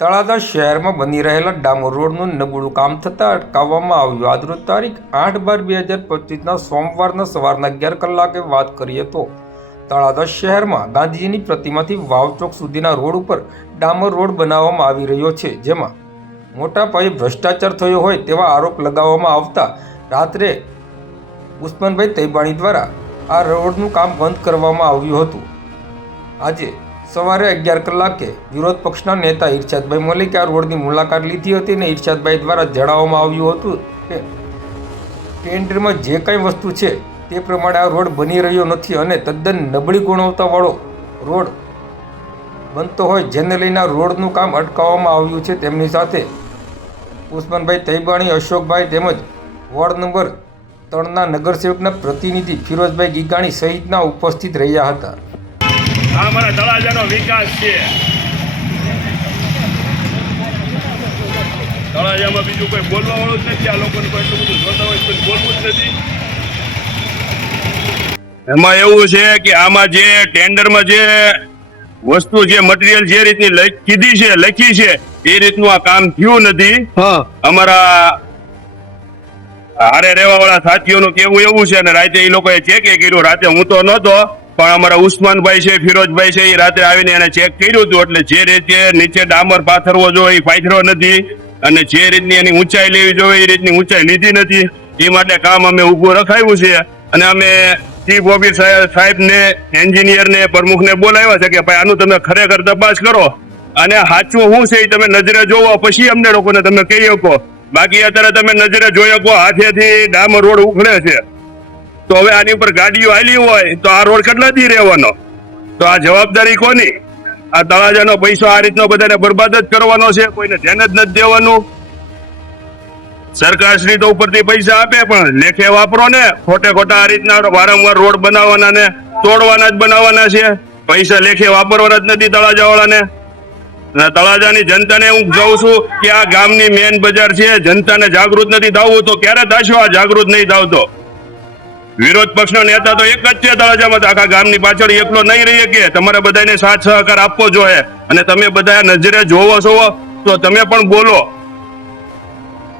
તળાજા શહેરમાં બની રહેલા ડામર રોડનું નબળું કામ થતાં અટકાવવામાં આવ્યું। આજરોજ તારીખ 8/12/2025ના સોમવારના સવારના 11 કલાકે વાત કરીએ તો તળાજા શહેરમાં ગાંધીજીની પ્રતિમાથી વાવ ચોક સુધીના રોડ ઉપર ડામર રોડ બનાવવામાં આવી રહ્યો છે, જેમાં મોટા પાયે ભ્રષ્ટાચાર થયો હોય તેવા આરોપ લગાવવામાં આવતા રાત્રે ઉસ્માનભાઈ તૈબાણી દ્વારા આ રોડનું કામ બંધ કરવામાં આવ્યું હતું। આજે સવારે 11 કલાકે વિરોધ પક્ષના નેતા ઇરશાદભાઈ મલિકે આ રોડની મુલાકાત લીધી હતી અને ઇરશાદભાઈ દ્વારા જણાવવામાં આવ્યું હતું કે ટેન્ડરમાં જે કંઈ વસ્તુ છે તે પ્રમાણે આ રોડ બની રહ્યો નથી અને તદ્દન નબળી ગુણવત્તાવાળો રોડ બનતો હોય, જેને લઈને આ રોડનું કામ અટકાવવામાં આવ્યું છે। તેમની સાથે ઉસ્માનભાઈ તૈબાણી, અશોકભાઈ તેમજ વોર્ડ નંબર 3ના નગરસેવકના પ્રતિનિધિ ફિરોઝભાઈ ગીગાણી સહિતના ઉપસ્થિત રહ્યા હતા। આ અમારા તળાજાનો વિકાસ છે। તળાજામાં બીજું કોઈ બોલવા વાળું જ નથી। આ લોકોને કોઈ એટલું બધું જોતા હોય તો બોલવું જ નથી। એમાં એવું છે કે આમાં જે ટેન્ડરમાં જે વસ્તુ જે મટીરિયલ જે રીતની લખી છે એ રીતનું આ કામ થયું નથી। અમારા હારે રહેવા વાળા સાથીઓનું કેવું એવું છે અને રાતે એ લોકોએ ચેક કર્યું। રાતે હું તો નહોતો, પણ અમારા ઉસ્માનભાઈ છે, ફિરોઝભાઈ છે, એ રાત્રે આવીને એને ચેક કર્યું હતું। એટલે જે રીતે નીચે ડામર પાથરવો જોઈએ એ પાથર્યો નથી અને જે રીતની એની ઊંચાઈ લેવી જોઈએ એ રીતની ઊંચાઈ લીધી નથી। એ માટે કામ અમે ઊભું રખાયું છે અને અમે ચીફ ઓફિસર સાહેબને, એન્જિનિયરને, પ્રમુખને બોલાવ્યા છે કે ભાઈ આનું તમે ખરેખર તપાસ કરો અને સાચું શું છે એ તમે નજરે જોવો, પછી અમને લોકોને તમે કહી શકો। બાકી અત્યારે તમે નજરે જોઈ શકો હાથેથી ડામર રોડ ઉખડે છે, તો હવે આની ઉપર ગાડીઓ આવેલી હોય તો આ રોડ કેટલા દી રહેવાનો? તો આ જવાબદારી કોની? આ તળાજાનો પૈસો આ રીતનો બધાને બરબાદ જ કરવાનો છે, કોઈને ધ્યાન જ નથી દેવાનું। સરકારશ્રી તો ઉપરથી પૈસા આપે પણ લેખે વાપરો ને। ખોટે ખોટા આ રીતના વારંવાર રોડ બનાવવાના ને તોડવાના જ બનાવવાના છે, પૈસા લેખે વાપરવાના જ નથી તળાજા વાળાને। તળાજાની જનતાને હું કહું છું કે આ ગામની મેન બજાર છે, જનતાને જાગૃત નથી થવું તો ક્યારે થશો? આ જાગૃત નહીં થાવ તો વિરોધ પક્ષનો નેતા તો એક જ છે તળાજામાં, આખા ગામની પાછળ એકલો નહીં રહી કે તમારે બધાને સાથ સહકાર આપવો જોઈએ અને તમે બધા નજરે જોવો છો તો તમે પણ બોલો।